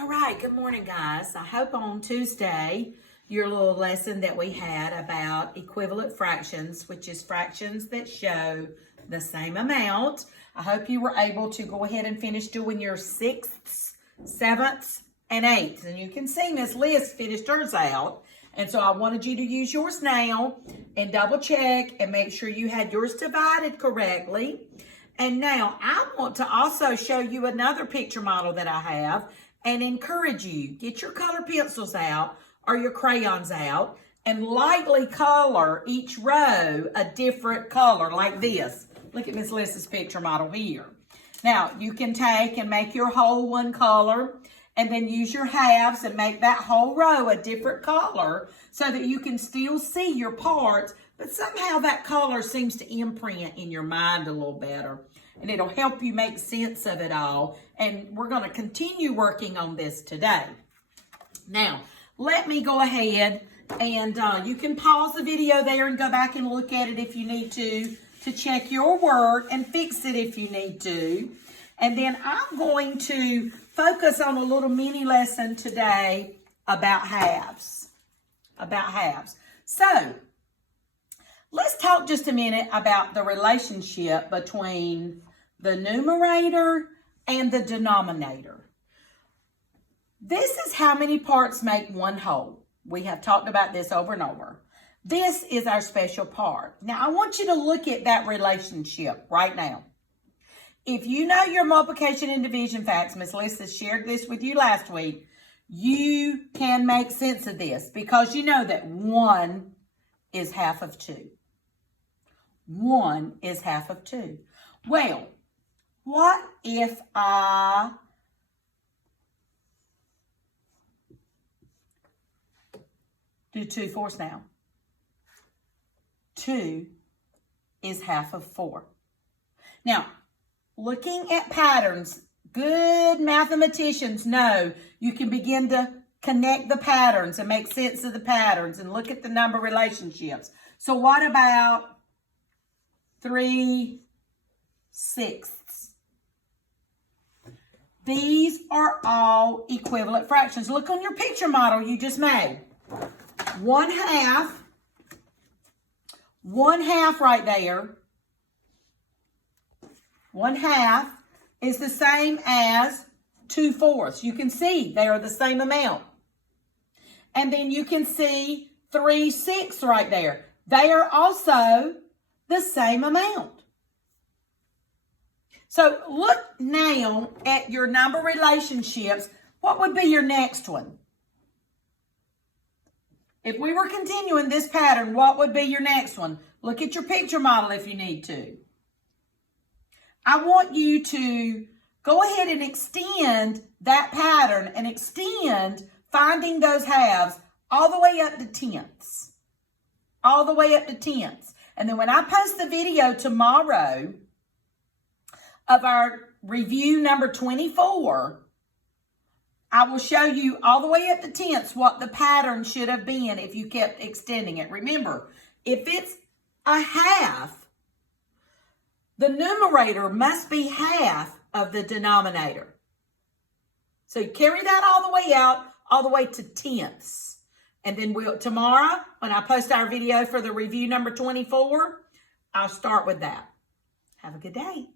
All right, good morning, guys. I hope on Tuesday, your little lesson that we had about equivalent fractions, which is fractions that show the same amount. I hope you were able to go ahead and finish doing your sixths, sevenths, and eighths. And you can see Miss Liz finished hers out. And so I wanted you to use yours now and double check and make sure you had yours divided correctly. And now I want to also show you another picture model that I have and encourage you, get your color pencils out or your crayons out and lightly color each row a different color like this. Look at Miss Liz's picture model here. Now you can take and make your whole one color and then use your halves and make that whole row a different color so that you can still see your parts, but somehow that color seems to imprint in your mind a little better. And it'll help you make sense of it all. And we're going to continue working on this today. Now, let me go ahead and you can pause the video there and go back and look at it if you need to check your work and fix it if you need to. And then I'm going to focus on a little mini lesson today about halves. So, let's talk just a minute about the relationship between the numerator and the denominator. This is how many parts make one whole. We have talked about this over and over. This is our special part. Now, I want you to look at that relationship right now. If you know your multiplication and division facts, Miss Lisa shared this with you last week, you can make sense of this because you know that 1 is half of 2. 1 is half of 2. Well, what if I do 2/4 now? 2 is half of 4. Now, looking at patterns, good mathematicians know you can begin to connect the patterns and make sense of the patterns and look at the number relationships. So what about 3/6? These are all equivalent fractions. Look on your picture model you just made. 1/2 right there. 1/2 is the same as 2/4. You can see they are the same amount. And then you can see 3/6 right there. They are also the same amount. So look now at your number relationships. What would be your next one? If we were continuing this pattern, what would be your next one? Look at your picture model if you need to. I want you to go ahead and extend that pattern and extend finding those halves all the way up to tenths. All the way up to tenths. And then when I post the video tomorrow of our review number 24, I will show you all the way up to tenths what the pattern should have been if you kept extending it. Remember, if it's a half, the numerator must be half of the denominator. So carry that all the way out, all the way to tenths. And then tomorrow, when I post our video for the review number 24, I'll start with that. Have a good day.